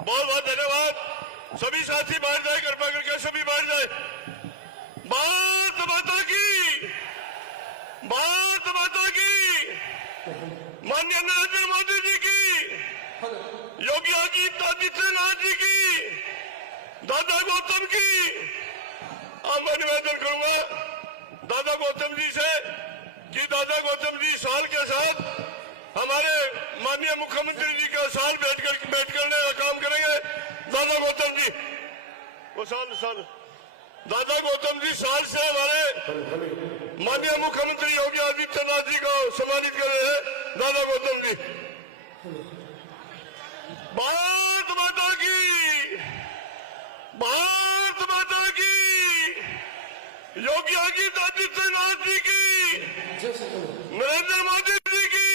बहुत बहुत धन्यवाद। सभी साथी बाहर जाए, कृपा करके सभी बाहर जाए। भारत माता की, भारत माता की, माननीय नरेंद्र मोदी जी की, योगी आदित्यनाथ जी की, दादा गौतम की। अब मैं निवेदन करूंगा दादा गौतम जी से कि दादा गौतम जी साल के साथ हमारे माननीय मुख्यमंत्री जी का साल बैठ करने का काम करेंगे। दादा गौतम जी वो साल दादा गौतम जी साल से हमारे माननीय मुख्यमंत्री योगी आदित्यनाथ जी को सम्मानित कर रहे हैं। दादा गौतम जी, भारत माता की, भारत माता की, योगी आदित्यनाथ जी की, नरेंद्र मोदी जी की,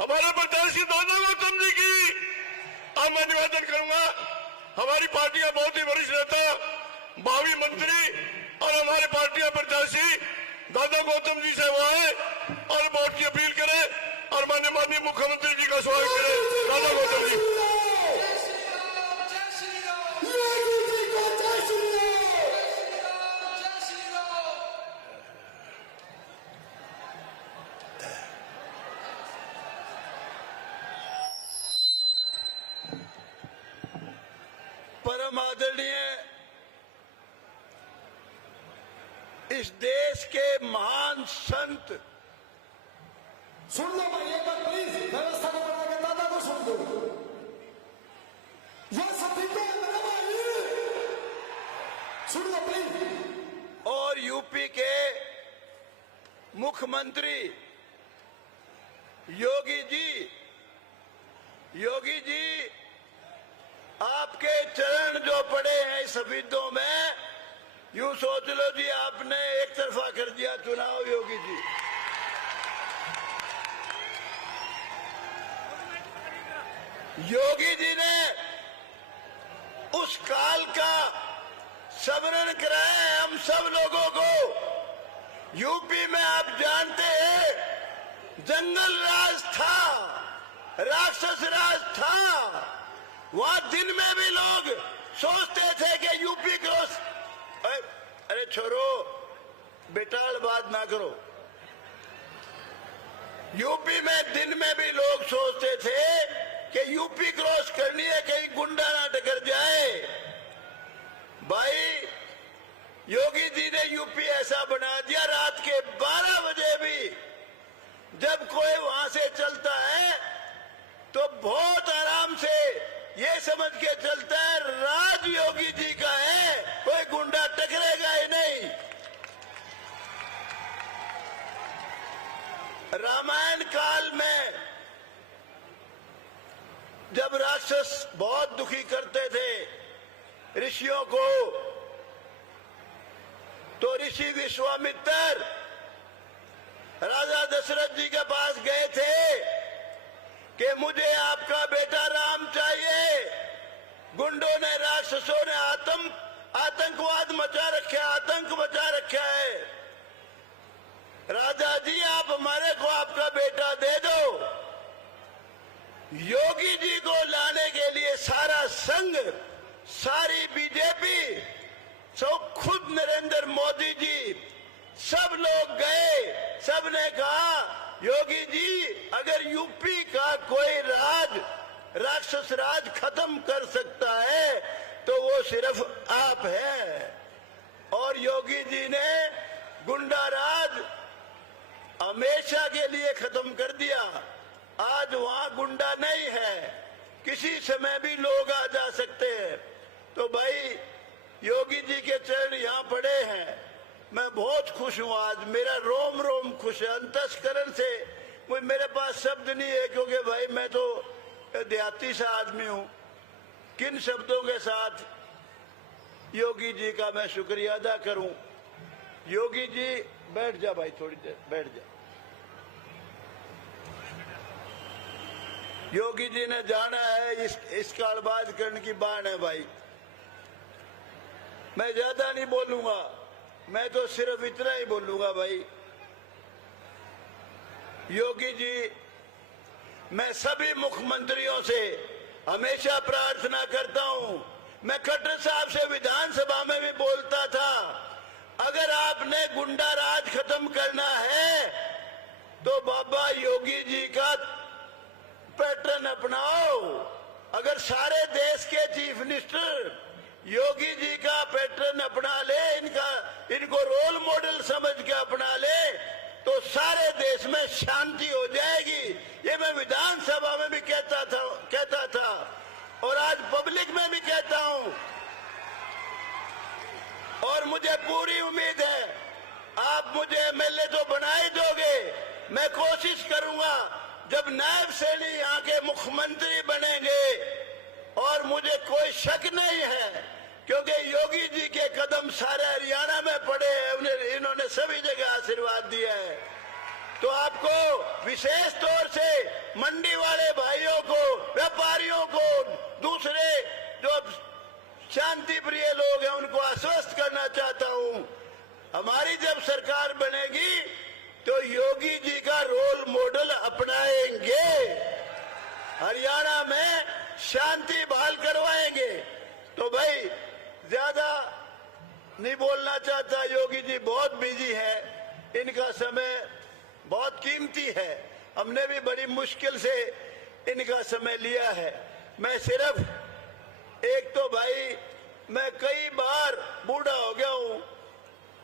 हमारे प्रत्याशी दादा गौतम जी की। अब मैं निवेदन करूंगा हमारी पार्टी का बहुत ही वरिष्ठ नेता, भावी मंत्री और हमारे पार्टी का प्रत्याशी दादा गौतम जी से वो आए और वोट की अपील करें और माननीय मुख्यमंत्री जी का स्वागत करें। दादा गौतम जी, परम आदरणीय इस देश के महान संत, सुन लो भाई, एक बार प्लीज व्यवस्था को बना के दादा को सुन दो। यह सभी को मेरा भाई सुन लो प्लीज। और यूपी के मुख्यमंत्री योगी जी आपके चरण जो पड़े हैं शहीदों में, यूं सोच लो जी आपने एक तरफा कर दिया चुनाव। योगी जी, योगी जी ने उस काल का स्मरण कराया है हम सब लोगों को। यूपी में आप जानते हैं जंगल राज था, राक्षस राज था। वहां दिन में भी लोग सोचते थे कि यूपी क्रॉस, अरे छोरो बेटाल बात ना करो। यूपी में दिन में भी लोग सोचते थे कि यूपी क्रॉस करनी है, कहीं गुंडा ना टकर जाए। भाई योगी जी ने यूपी ऐसा बना दिया, रात के 12 बजे भी जब कोई वहां से चलता है तो बहुत आराम से ये समझ के चलता है राज योगी जी का है, कोई गुंडा टकरेगा ही नहीं। रामायण काल में जब राक्षस बहुत दुखी करते थे ऋषियों को, तो ऋषि विश्वामित्र राजा दशरथ जी के पास गए थे कि मुझे आपका बेटा राम चाहिए। गुंडों ने, राक्षसों ने आतंकवाद मचा रखा है, आतंक मचा रखा है। राजा जी आप हमारे को आपका बेटा दे दो। योगी जी को लाने के लिए सारा संघ, सारी बीजेपी, सब खुद नरेंद्र मोदी जी, सब लोग गए। सब ने कहा योगी जी अगर यूपी का कोई राज, राक्षस राज खत्म कर सकता है तो वो सिर्फ आप है। और योगी जी ने गुंडा राज हमेशा के लिए खत्म कर दिया। आज वहां गुंडा नहीं है, किसी समय भी लोग आ जा सकते हैं। तो भाई योगी जी के चरण यहाँ पड़े हैं, मैं बहुत खुश हूँ। आज मेरा रोम रोम खुश है, अंतस्करण से। मेरे पास शब्द नहीं है क्योंकि भाई मैं तो देहाती सा आदमी हूँ। किन शब्दों के साथ योगी जी का मैं शुक्रिया अदा करूं। योगी जी बैठ जा भाई, थोड़ी देर बैठ जा। योगी जी ने जाना है, इस कालबाज करने की बात है भाई। मैं ज्यादा नहीं बोलूंगा, मैं तो सिर्फ इतना ही बोलूंगा भाई। योगी जी, मैं सभी मुख्यमंत्रियों से हमेशा प्रार्थना करता हूं। मैं खट्टर साहब से विधानसभा में भी बोलता था, अगर आपने गुंडा राज खत्म करना है तो बाबा योगी जी का पैटर्न अपनाओ। अगर सारे देश के चीफ मिनिस्टर योगी जी का पैटर्न अपना ले, इनको रोल मॉडल समझ के अपना ले, तो सारे देश में शांति हो जाएगी। ये मैं विधानसभा में भी कहता था और आज पब्लिक में भी कहता हूं। और मुझे पूरी उम्मीद है आप मुझे एमएलए तो बना ही दोगे। मैं कोशिश करूंगा जब नायब सैनी यहाँ के मुख्यमंत्री बनेंगे, और मुझे कोई शक नहीं है क्योंकि योगी जी के कदम सारे हरियाणा में पड़े हैं, इन्होंने सभी जगह आशीर्वाद दिया है। तो आपको विशेष तौर से मंडी वाले भाइयों को, व्यापारियों को, दूसरे जो शांति प्रिय लोग हैं उनको आश्वस्त करना चाहता हूं, हमारी जब सरकार बनेगी तो योगी जी का रोल मॉडल अपनाएंगे, हरियाणा में शांति बहाल करवाएंगे। तो भाई ज्यादा नहीं बोलना चाहता, योगी जी बहुत बिजी है, इनका समय बहुत कीमती है, हमने भी बड़ी मुश्किल से इनका समय लिया है। मैं सिर्फ एक तो भाई मैं कई बार बूढ़ा हो गया हूं,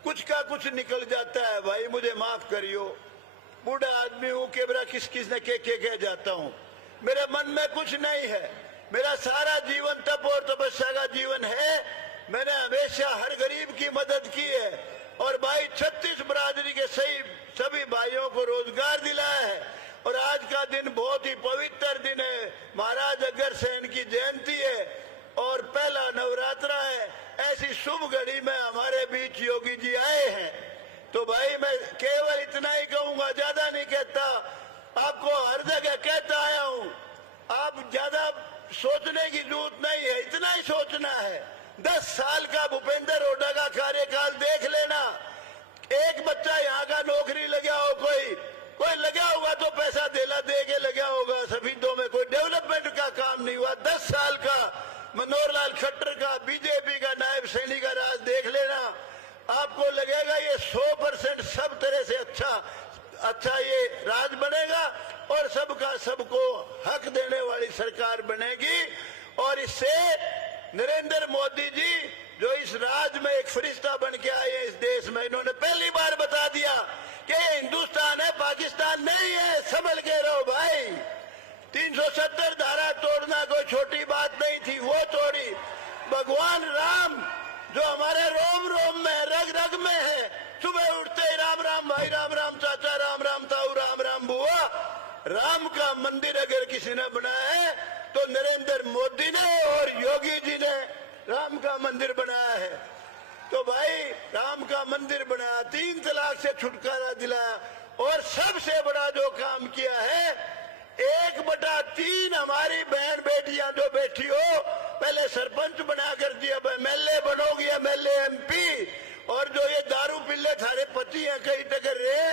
कुछ का कुछ निकल जाता है भाई, मुझे माफ करियो, बूढ़ा आदमी हूं, केवरा किस किस ने के कह जाता हूं, मेरे मन में कुछ नहीं है, मेरा सारा जीवन तप और तपस्या का जीवन है। मैंने हमेशा हर गरीब की मदद की है और भाई 36 बरादरी के सभी भाइयों को रोजगार दिलाया है। और आज का दिन बहुत ही पवित्र दिन है, महाराज अग्रसेन की जयंती है और पहला नवरात्रा है। ऐसी शुभ घड़ी में हमारे बीच योगी जी आए हैं। तो भाई मैं केवल इतना ही कहूंगा, ज्यादा नहीं कहता, आपको हर जगह कहता आया हूं, आप ज्यादा सोचने की जरूरत नहीं है, इतना ही सोचना है। 10 साल का भूपेंद्र हुड्डा का कार्यकाल देख लेना, एक बच्चा यहाँ का नौकरी लगा हो, कोई लगा होगा तो पैसा दे के लगा होगा, सफीदों में कोई डेवलपमेंट का काम नहीं हुआ। 10 साल का मनोहर लाल खट्टर का, बीजेपी का नायब सैनी का राज देख लेना, आपको लगेगा ये 100% सब तरह से अच्छा ये राज बनेगा और सबका सबको हक देने वाली सरकार बनेगी। और इससे नरेंद्र मोदी जी जो इस राज में एक फरिश्ता बन के आए हैं इस देश में, इन्होंने पहली बार बता दिया कि ये हिंदुस्तान है, पाकिस्तान नहीं है, संभल के रहो भाई। 370 धारा तोड़ना कोई छोटी बात नहीं थी, वो तोड़ी। भगवान राम जो हमारे रोम रोम में, रग रग में है, सुबह उठते ही राम राम भाई, राम राम चाचा, राम राम ताऊ, राम राम बुआ, राम का मंदिर अगर किसी ने बनाया है तो नरेंद्र मोदी ने और योगी जी ने राम का मंदिर बनाया है। तो भाई राम का मंदिर बनाया, 3 तलाक से छुटकारा दिलाया और सबसे बड़ा जो काम किया है, 1/3 हमारी बहन बेटियां जो बैठी हो, पहले सरपंच बनाकर दिया, एमएलए बनोगी, एमएलए एमपी। और जो ये दारू पिल्ले थारे पति हैं कई टकर रहे,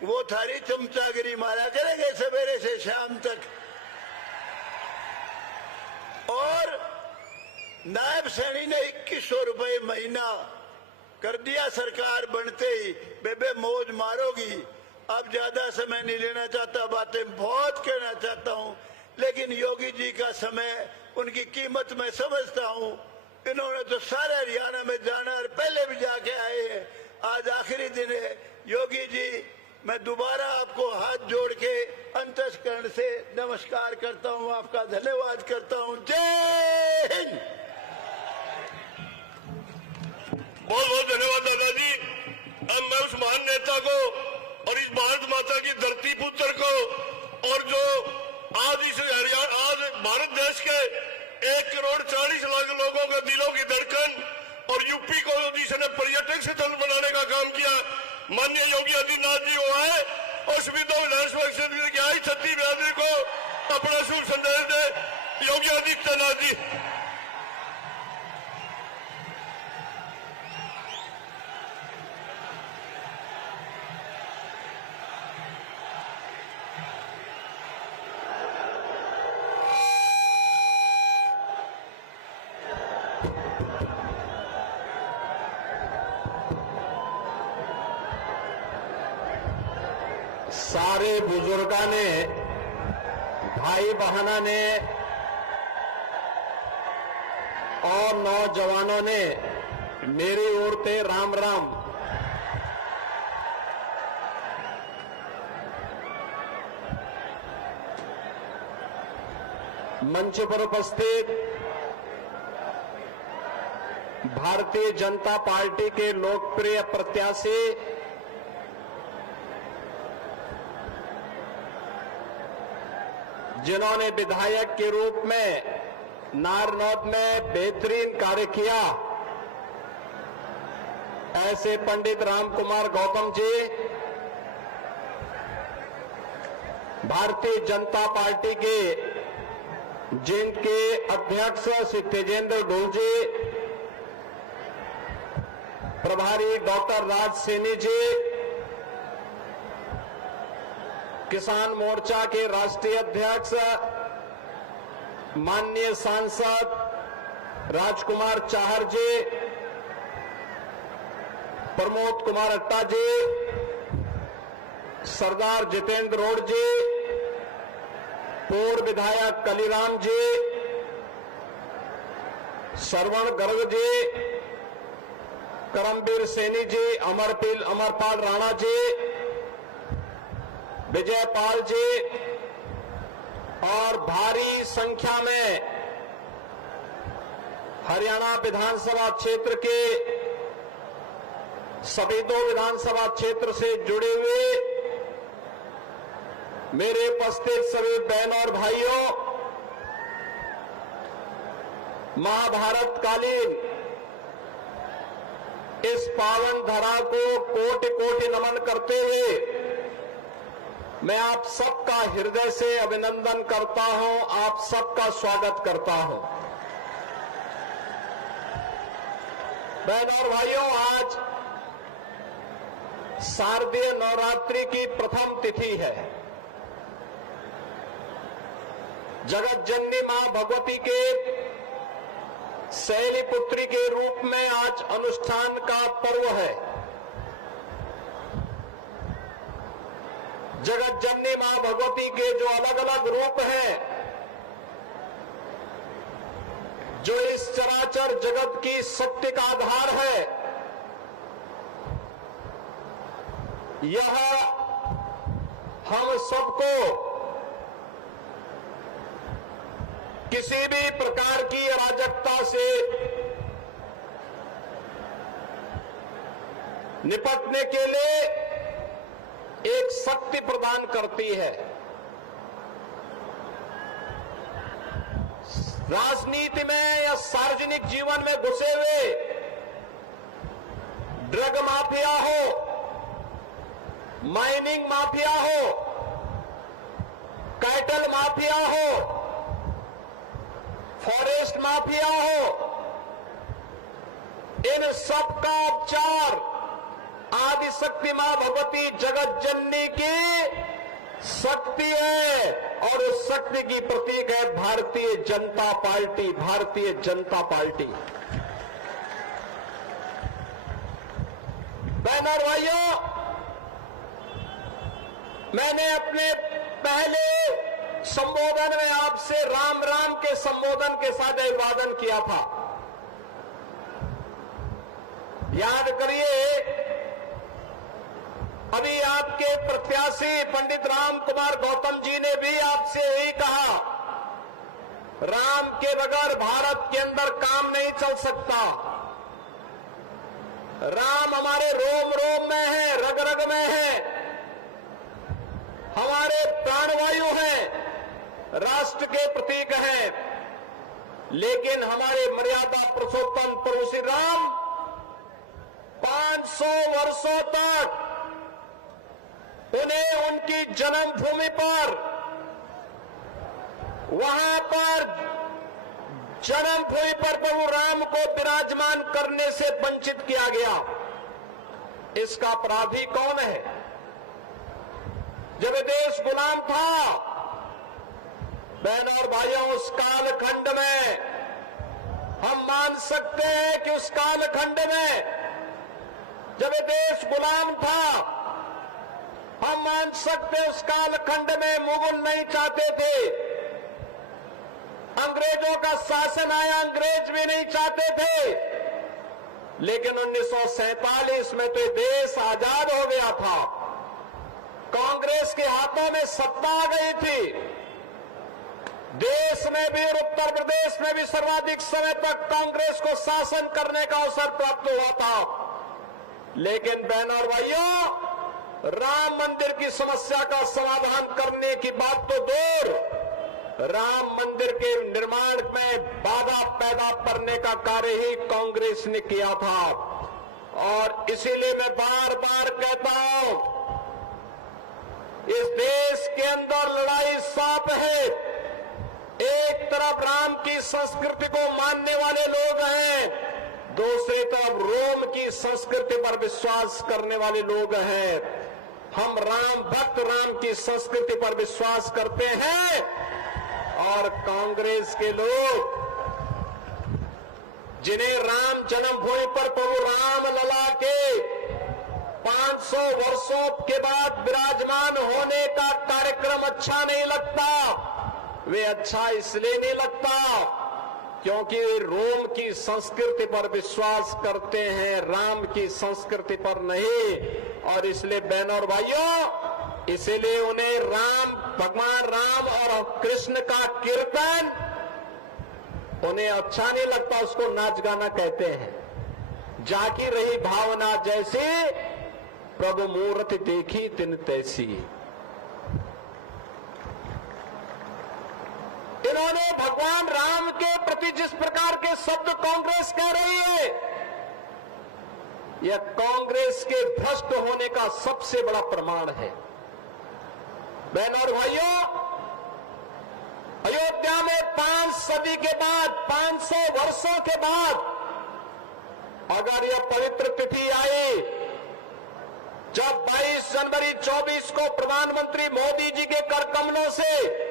वो थारी चमचागिरी मारा करेंगे सवेरे से शाम तक। और नायब सैनी ने 2100 रुपए महीना कर दिया सरकार बनते ही। बेबे मौज मारोगी। अब ज्यादा समय नहीं लेना चाहता, बातें बहुत कहना चाहता हूं, लेकिन योगी जी का समय, उनकी कीमत मैं समझता हूं। इन्होंने तो सारे हरियाणा में जाना और पहले भी जाके आए हैं, आज आखिरी दिन है। योगी जी मैं दोबारा आपको हाथ जोड़ के अंतःकरण से नमस्कार करता हूं, आपका धन्यवाद करता हूं। जय हिंद। बहुत बहुत धन्यवाद दादाजी। अब मैं उस महान नेता को और इस भारत माता की धरती पुत्र को, और जो आज इस हरियाणा, आज भारत देश के 1,40,00,000 लोगों के दिलों की धड़कन, और यूपी को जिसने पर्यटक स्थल बनाने का काम किया, माननीय योगी आदित्यनाथ जी वो आए और संविधान विधानसभा क्षेत्र की आई छत्तीस बिरादरी को अपना शुभ संदेश दे। योगी आदित्यनाथ जी। सारे बुजुर्गा ने, भाई बहना ने और नौजवानों ने मेरी ओर से राम राम। मंच पर उपस्थित भारतीय जनता पार्टी के लोकप्रिय प्रत्याशी जिन्होंने विधायक के रूप में नारनौद में बेहतरीन कार्य किया, ऐसे पंडित राम कुमार गौतम जी, भारतीय जनता पार्टी के जिनके अध्यक्ष श्री तेजेंद्र ढोल जी, प्रभारी डॉक्टर राज सैनी जी, किसान मोर्चा के राष्ट्रीय अध्यक्ष माननीय सांसद राजकुमार चाहर जी, प्रमोद कुमार अट्टा जी, सरदार जितेंद्र रोड जी, पूर्व विधायक कलीराम जी, श्रवण गर्ग जी, करमवीर सैनी जी, अमरपाल राणा जी, विजयपाल जी और भारी संख्या में हरियाणा विधानसभा क्षेत्र के सभी 2 विधानसभा क्षेत्र से जुड़े हुए मेरे उपस्थित सभी बहनों और भाइयों, महाभारत कालीन इस पावन धरा को कोटि कोटि नमन करते हुए मैं आप सबका हृदय से अभिनंदन करता हूं, आप सबका स्वागत करता हूं। बहनों और भाइयों, आज शारदीय नवरात्रि की प्रथम तिथि है। जगत जननी मां भगवती के शैली पुत्री के रूप में आज अनुष्ठान का पर्व है। जगत जननी मां भगवती के जो अलग अलग रूप हैं, जो इस चराचर जगत की सत्य का आधार है, यह हम सबको किसी भी प्रकार की अराजकता से निपटने के लिए एक शक्ति प्रदान करती है। राजनीति में या सार्वजनिक जीवन में घुसे हुए ड्रग माफिया हो, माइनिंग माफिया हो, कैटल माफिया हो, फॉरेस्ट माफिया हो, इन सबका उपचार आदि शक्ति मां भगवती जगत जननी की शक्ति है और उस शक्ति की प्रतीक है भारतीय जनता पार्टी। भारतीय जनता पार्टी। बहनों और भाइयों, मैंने अपने पहले संबोधन में आपसे राम राम के संबोधन के साथ अभिवादन किया था। याद करिए, अभी आपके प्रत्याशी पंडित राम कुमार गौतम जी ने भी आपसे यही कहा, राम के बगैर भारत के अंदर काम नहीं चल सकता। राम हमारे रोम रोम में है, रग रग में है, हमारे प्राणवायु हैं, राष्ट्र के प्रतीक हैं। लेकिन हमारे मर्यादा पुरुषोत्तम प्रभु श्री राम 500 वर्षों तक उन्हें उनकी जन्मभूमि पर, वहां पर जन्मभूमि पर प्रभु राम को विराजमान करने से वंचित किया गया। इसका अपराधी कौन है? जब देश गुलाम था, बहनों और भाइयों, उस कालखंड में हम मान सकते हैं कि उस कालखंड में जब देश गुलाम था, हम मान समझ सकते, उस कालखंड में मुगल नहीं चाहते थे, अंग्रेजों का शासन आया, अंग्रेज भी नहीं चाहते थे, लेकिन 1947 में तो देश आजाद हो गया था। कांग्रेस के हाथों में सत्ता आ गई थी, देश में भी और उत्तर प्रदेश में भी सर्वाधिक समय तक कांग्रेस को शासन करने का अवसर प्राप्त हुआ था। लेकिन बहनों और भाइयों, राम मंदिर की समस्या का समाधान करने की बात तो दूर, राम मंदिर के निर्माण में बाधा पैदा करने का कार्य ही कांग्रेस ने किया था। और इसीलिए मैं बार बार कहता हूं, इस देश के अंदर लड़ाई सांप है। एक तरफ राम की संस्कृति को मानने वाले लोग हैं, दूसरी तरफ रोम की संस्कृति पर विश्वास करने वाले लोग हैं। हम राम भक्त, राम की संस्कृति पर विश्वास करते हैं, और कांग्रेस के लोग जिन्हें राम जन्मभूमि पर प्रभु राम लला के 500 वर्षों के बाद विराजमान होने का कार्यक्रम अच्छा नहीं लगता, वे अच्छा इसलिए नहीं लगता क्योंकि वे रोम की संस्कृति पर विश्वास करते हैं, राम की संस्कृति पर नहीं। और इसलिए बहनों और भाइयों, इसीलिए उन्हें राम, भगवान राम और कृष्ण का कीर्तन उन्हें अच्छा नहीं लगता, उसको नाच गाना कहते हैं। जाकी रही भावना जैसी, प्रभु मूर्ति देखी तिन तैसी। इन्होंने भगवान राम के प्रति जिस प्रकार के शब्द कांग्रेस कह रही है, यह कांग्रेस के भ्रष्ट होने का सबसे बड़ा प्रमाण है। बहनों और भाइयों, अयोध्या में 5 सदी के बाद, 500 वर्षों के बाद अगर यह पवित्र तिथि आई, जब 22 जनवरी 24 को प्रधानमंत्री मोदी जी के कर कमलों से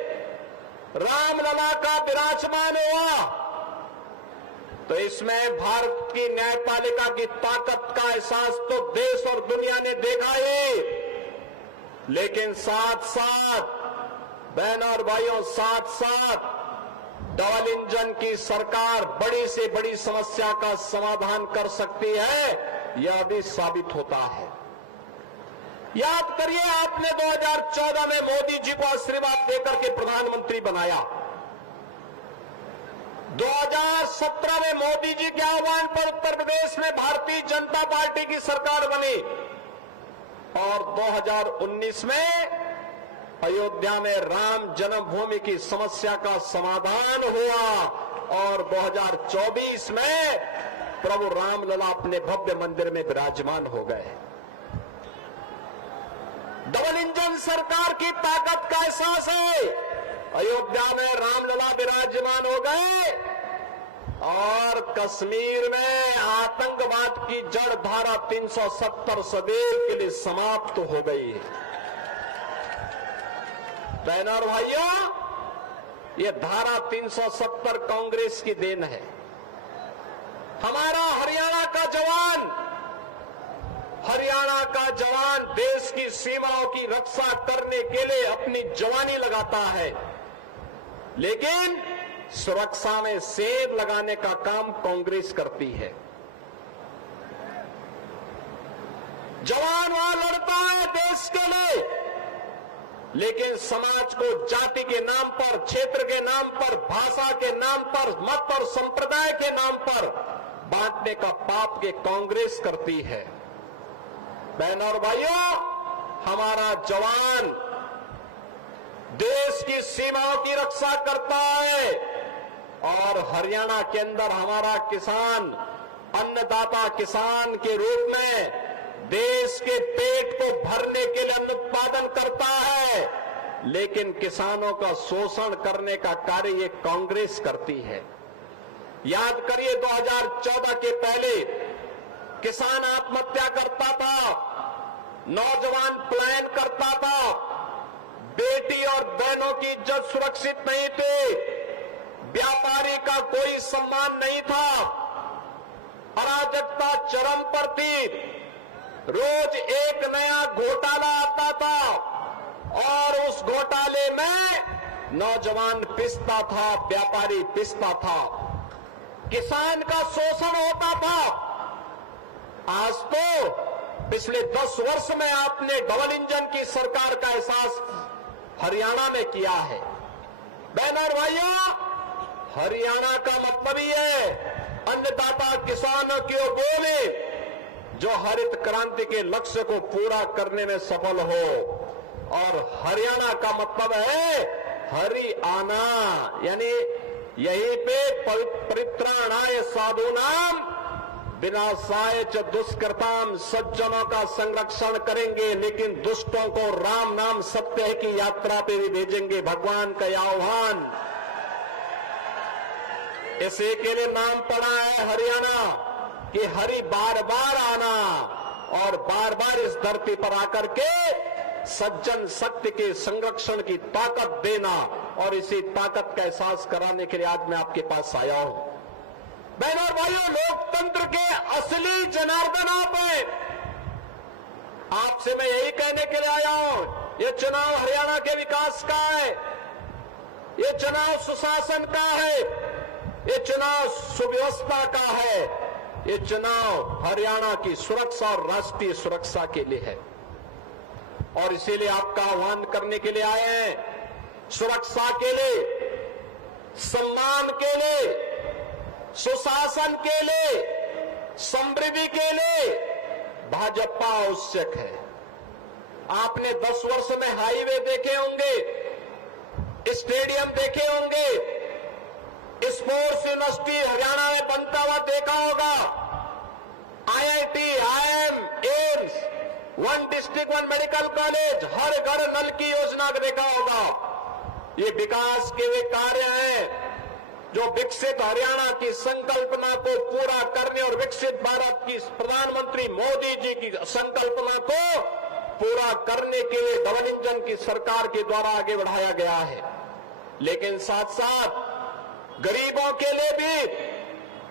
रामलला का विराजमान हुआ, तो इसमें भारत की न्यायपालिका की ताकत का एहसास तो देश और दुनिया ने देखा ही, लेकिन साथ साथ बहनों और भाइयों, साथ साथ डबल इंजन की सरकार बड़ी से बड़ी समस्या का समाधान कर सकती है, यह भी साबित होता है। याद करिए, आपने 2014 में मोदी जी को आशीर्वाद देकर के प्रधानमंत्री बनाया। 2017 में मोदी जी के आह्वान पर उत्तर प्रदेश में भारतीय जनता पार्टी की सरकार बनी, और 2019 में अयोध्या में राम जन्मभूमि की समस्या का समाधान हुआ, और 2024 में प्रभु रामलला अपने भव्य मंदिर में विराजमान हो गए। डबल इंजन सरकार की ताकत का एहसास है। अयोध्या में रामलला विराजमान हो गए, और कश्मीर में आतंकवाद की जड़ धारा 370 सदैव के लिए समाप्त हो गई है। बहनों और भाइयों, यह धारा 370 कांग्रेस की देन है। हमारा हरियाणा का जवान देश की सीमाओं की रक्षा करने के लिए अपनी जवानी लगाता है, लेकिन सुरक्षा में सेब लगाने का काम कांग्रेस करती है। जवान वहां लड़ता है देश के लिए, लेकिन समाज को जाति के नाम पर, क्षेत्र के नाम पर, भाषा के नाम पर, मत और संप्रदाय के नाम पर बांटने का पाप के कांग्रेस करती है। बहनों और भाइयों, हमारा जवान देश की सीमाओं की रक्षा करता है, और हरियाणा के अंदर हमारा किसान, अन्नदाता किसान के रूप में देश के पेट को भरने के लिए अन्न उत्पादन करता है, लेकिन किसानों का शोषण करने का कार्य ये कांग्रेस करती है। याद करिए, 2014 के पहले किसान आत्महत्या करता था, नौजवान पलायन करता था, बेटी और बहनों की इज्जत सुरक्षित नहीं थी, व्यापारी का कोई सम्मान नहीं था, अराजकता चरम पर थी, रोज एक नया घोटाला आता था और उस घोटाले में नौजवान पिसता था, व्यापारी पिसता था, किसान का शोषण होता था। आज तो पिछले 10 वर्ष में आपने डबल इंजन की सरकार का एहसास हरियाणा में किया है। बहनों और भाइयों, हरियाणा का मतलब ही है अन्नदाता किसानों की ओर बोले जो हरित क्रांति के लक्ष्य को पूरा करने में सफल हो। और हरियाणा का मतलब है हरियाणा, यानी यहीं पे परित्राणाय साधूनाम विनाशाय च दुष्कृताम, सज्जनों का संरक्षण करेंगे लेकिन दुष्टों को राम नाम सत्य की यात्रा पे भी भेजेंगे। भगवान का आह्वान, इसी के लिए नाम पड़ा है हरियाणा कि हरि बार बार आना और बार बार इस धरती पर आकर के सज्जन सत्य के संरक्षण की ताकत देना, और इसी ताकत का एहसास कराने के लिए आज मैं आपके पास आया हूं। बहनों और भाइयों, लोकतंत्र के असली जनार्दन आप हैं। आपसे मैं यही कहने के लिए आया हूं, ये चुनाव हरियाणा के विकास का है, ये चुनाव सुशासन का है, ये चुनाव सुव्यवस्था का है, ये चुनाव हरियाणा की सुरक्षा और राष्ट्रीय सुरक्षा के लिए है। और इसीलिए आपका आह्वान करने के लिए आए हैं। सुरक्षा के लिए, सम्मान के लिए, सुशासन के लिए, समृद्धि के लिए भाजपा आवश्यक है। आपने 10 वर्ष में हाईवे देखे होंगे, स्टेडियम देखे होंगे, स्पोर्ट्स यूनिवर्सिटी हरियाणा में बनता हुआ देखा होगा, IIT, IIM, AIIMS, 1 district 1 medical college, हर घर नल की योजना देखा होगा। ये विकास के वे कार्य हैं जो विकसित हरियाणा की संकल्पना को पूरा करने और विकसित भारत की प्रधानमंत्री मोदी जी की संकल्पना को पूरा करने के लिए डबल इंजन की सरकार के द्वारा आगे बढ़ाया गया है। लेकिन साथ साथ गरीबों के लिए भी,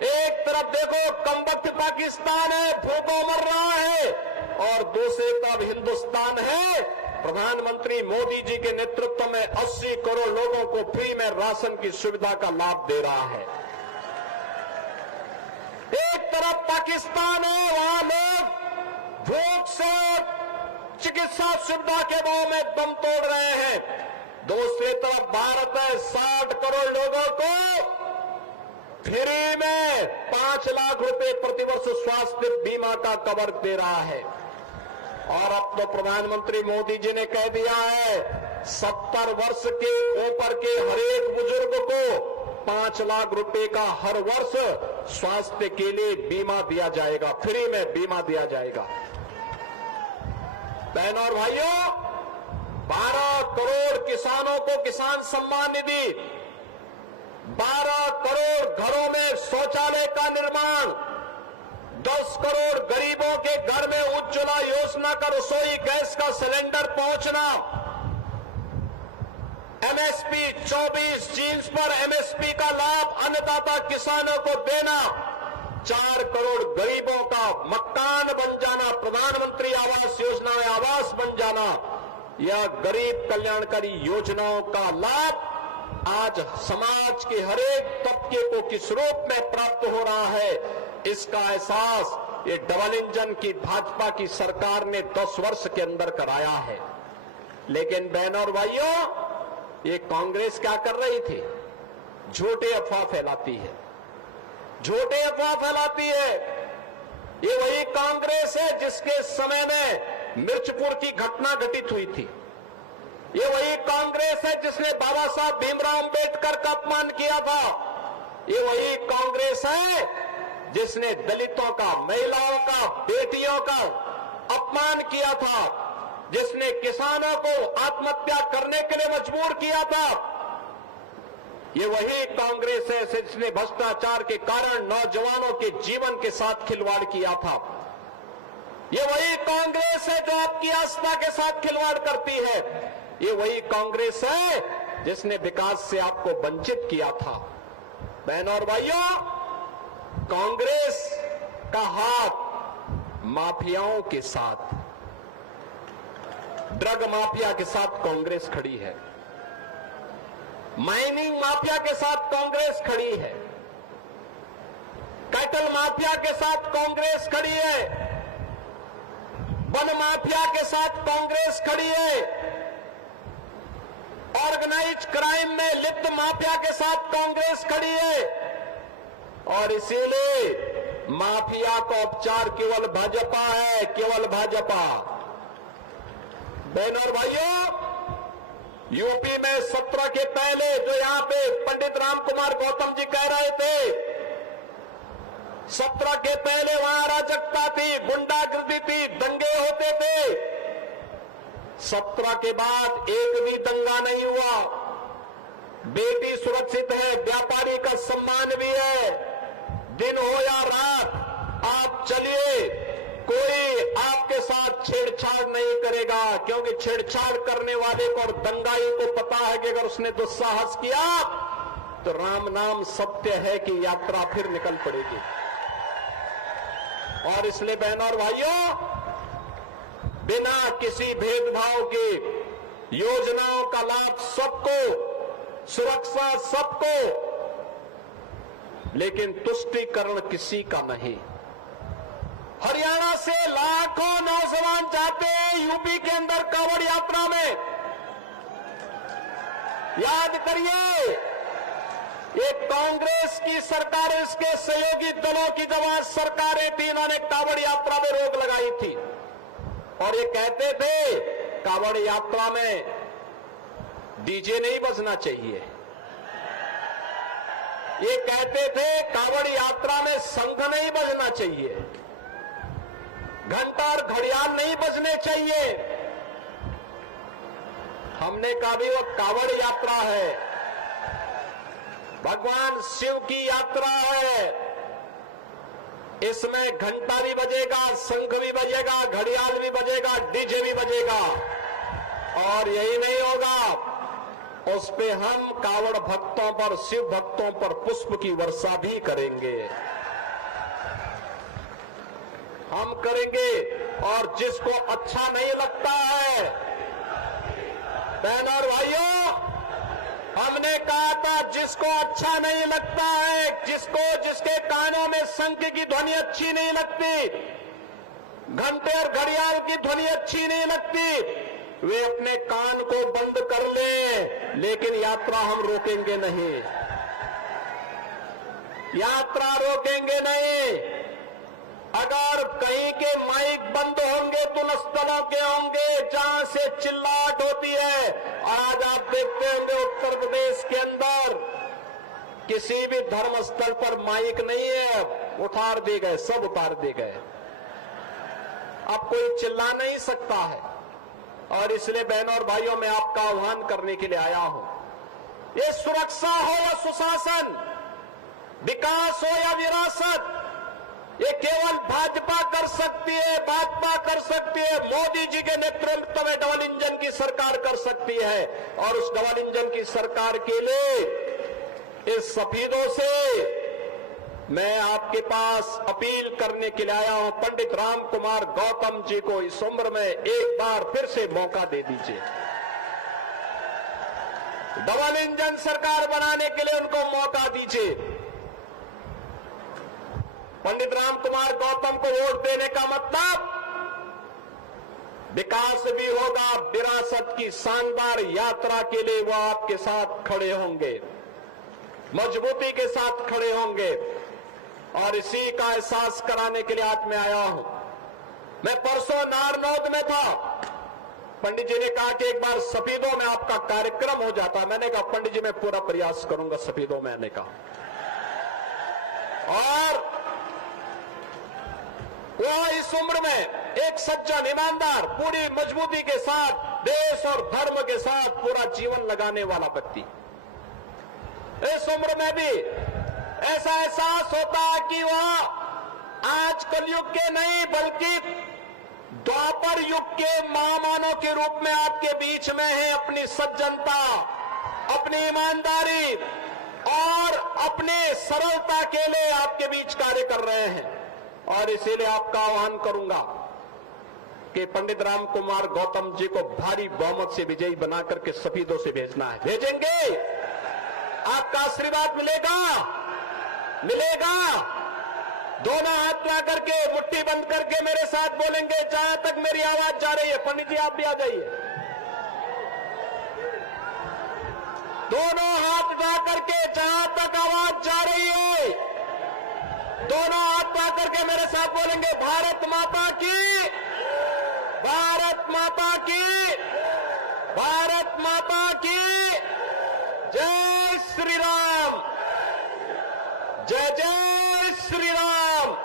एक तरफ देखो कमबख्त पाकिस्तान है, भूखों मर रहा है, और दूसरी तरफ हिंदुस्तान है, प्रधानमंत्री मोदी जी के नेतृत्व में 80 करोड़ लोगों को फ्री में राशन की सुविधा का लाभ दे रहा है। एक तरफ पाकिस्तान है, वहां लोग भूख से चिकित्सा सुविधा के भाव में दम तोड़ रहे हैं। दूसरी तरफ भारत है, 60 करोड़ लोगों को फ्री में 5 लाख रुपए प्रतिवर्ष स्वास्थ्य बीमा का कवर दे रहा है। और अब तो प्रधानमंत्री मोदी जी ने कह दिया है 70 वर्ष के ऊपर के हरेक बुजुर्ग को 5 लाख रुपए का हर वर्ष स्वास्थ्य के लिए बीमा दिया जाएगा, फ्री में बीमा दिया जाएगा। बहनों और भाइयों, 12 करोड़ किसानों को किसान सम्मान निधि, 12 करोड़ घरों में शौचालय का निर्माण, 10 करोड़ गरीबों के घर में उज्ज्वला योजना का रसोई गैस का सिलेंडर पहुंचना, MSP 24 जीन्स पर MSP का लाभ अन्नदाता किसानों को देना, 4 करोड़ गरीबों का मकान बन जाना, प्रधानमंत्री आवास योजना में आवास बन जाना, यह गरीब कल्याणकारी योजनाओं का लाभ आज समाज के हरेक तबके को किस रूप में प्राप्त हो रहा है, इसका एहसास ये डबल इंजन की भाजपा की सरकार ने 10 वर्ष के अंदर कराया है। लेकिन बहनों और भाइयों, ये कांग्रेस क्या कर रही थी? झूठे अफवाह फैलाती है, झूठे अफवाह फैलाती है। ये वही कांग्रेस है जिसके समय में मिर्चपुर की घटना घटित हुई थी। ये वही कांग्रेस है जिसने बाबा साहब भीमराव अंबेडकर का अपमान किया था। ये वही कांग्रेस है जिसने दलितों का, महिलाओं का, बेटियों का अपमान किया था, जिसने किसानों को आत्महत्या करने के लिए मजबूर किया था। ये वही कांग्रेस है जिसने भ्रष्टाचार के कारण नौजवानों के जीवन के साथ खिलवाड़ किया था। ये वही कांग्रेस है जो आपकी आस्था के साथ खिलवाड़ करती है। ये वही कांग्रेस है जिसने विकास से आपको वंचित किया था। बहनों और भाइयों, कांग्रेस का हाथ माफियाओं के साथ, ड्रग माफिया के साथ कांग्रेस खड़ी है, माइनिंग माफिया के साथ कांग्रेस खड़ी है, कैटल माफिया के साथ कांग्रेस खड़ी है, वन माफिया के साथ कांग्रेस खड़ी है, ऑर्गेनाइज क्राइम में लिप्त माफिया के साथ कांग्रेस खड़ी है। और इसीलिए माफिया का उपचार केवल भाजपा है, केवल भाजपा। बहनों और भाइयों, यूपी में 17 के पहले जो यहां पे पंडित राम कुमार गौतम जी कह रहे थे, 17 के पहले वहां अराजकता थी, गुंडागर्दी थी, दंगे होते थे। 17 के बाद एक भी दंगा नहीं हुआ, बेटी सुरक्षित है, व्यापारी का सम्मान भी है। दिन हो या रात, आप चलिए, कोई आपके साथ छेड़छाड़ नहीं करेगा, क्योंकि छेड़छाड़ करने वाले को और दंगाई को पता है कि अगर उसने दुस्साहस किया तो राम नाम सत्य है कि यात्रा फिर निकल पड़ेगी। और इसलिए बहनों और भाइयों, बिना किसी भेदभाव के योजनाओं का लाभ सबको, सुरक्षा सबको, लेकिन तुष्टीकरण किसी का नहीं। हरियाणा से लाखों नौजवान जाते हैं यूपी के अंदर कांवड़ यात्रा में। याद करिए, ये कांग्रेस की सरकार, इसके सहयोगी दलों की जब सरकारें थी, इन्होंने कांवड़ यात्रा में रोक लगाई थी और ये कहते थे कांवड़ यात्रा में डीजे नहीं बजना चाहिए। ये कहते थे कांवड़ यात्रा में शंख नहीं बजना चाहिए, घंटा और घड़ियाल नहीं बजने चाहिए। हमने कहा भी वो कांवड़ यात्रा है, भगवान शिव की यात्रा है, इसमें घंटा भी बजेगा, शंख भी बजेगा, घड़ियाल भी बजेगा, डीजे भी बजेगा। और यही नहीं होगा, उस पे हम कांवड़ भक्तों पर, शिव भक्तों पर पुष्प की वर्षा भी करेंगे, हम करेंगे। और जिसको अच्छा नहीं लगता है, बहनों और भाइयों, हमने कहा था जिसको अच्छा नहीं लगता है, जिसके कानों में शंख की ध्वनि अच्छी नहीं लगती, घंटे और घड़ियाल की ध्वनि अच्छी नहीं लगती, वे अपने कान को बंद कर ले, लेकिन यात्रा हम रोकेंगे नहीं, यात्रा रोकेंगे नहीं। अगर कहीं के माइक बंद होंगे तो स्थलों के होंगे जहां से चिल्लाहट होती है। आज आप देखते होंगे उत्तर प्रदेश के अंदर किसी भी धर्म स्थल पर माइक नहीं है, उतार दिए गए, सब उतार दिए गए, अब कोई चिल्ला नहीं सकता है। और इसलिए बहनों और भाइयों, मैं आपका आह्वान करने के लिए आया हूं, ये सुरक्षा हो या सुशासन, विकास हो या विरासत, ये केवल भाजपा कर सकती है, भाजपा कर सकती है, मोदी जी के नेतृत्व में डबल इंजन की सरकार कर सकती है। और उस डबल इंजन की सरकार के लिए इस सफीदों से मैं आपके पास अपील करने के लिए आया हूं, पंडित राम कुमार गौतम जी को इस उम्र में एक बार फिर से मौका दे दीजिए, डबल इंजन सरकार बनाने के लिए उनको मौका दीजिए। पंडित राम कुमार गौतम को वोट देने का मतलब विकास भी होगा, विरासत की शानदार यात्रा के लिए वो आपके साथ खड़े होंगे, मजबूती के साथ खड़े होंगे। और इसी का एहसास कराने के लिए आज मैं आया हूं। मैं परसों नारनौद में था, पंडित जी ने कहा कि एक बार सफीदों में आपका कार्यक्रम हो जाता। मैंने कहा पंडित जी मैं पूरा प्रयास करूंगा सफीदों में आने का। और वो इस उम्र में एक सज्जन, ईमानदार, पूरी मजबूती के साथ देश और धर्म के साथ पूरा जीवन लगाने वाला व्यक्ति, इस उम्र में भी ऐसा एहसास होता है कि वह आज कलयुग के नहीं बल्कि द्वापर युग के महामानव के रूप में आपके बीच में है, अपनी सज्जनता, अपनी ईमानदारी और अपने सरलता के लिए आपके बीच कार्य कर रहे हैं। और इसीलिए आपका आह्वान करूंगा, कि पंडित राम कुमार गौतम जी को भारी बहुमत से विजयी बना करके सफेदों से भेजना है। भेजेंगे? आपका आशीर्वाद मिलेगा? मिलेगा? दोनों हाथ ला करके मुट्ठी बंद करके मेरे साथ बोलेंगे जहां तक मेरी आवाज जा रही है। पंडित जी आप भी आ जाइए। दोनों हाथ ला करके जहां तक आवाज जा रही है, दोनों हाथ ला करके मेरे साथ बोलेंगे भारत माता की, भारत माता की, भारत माता की जय श्री राम, जय जय श्री राम।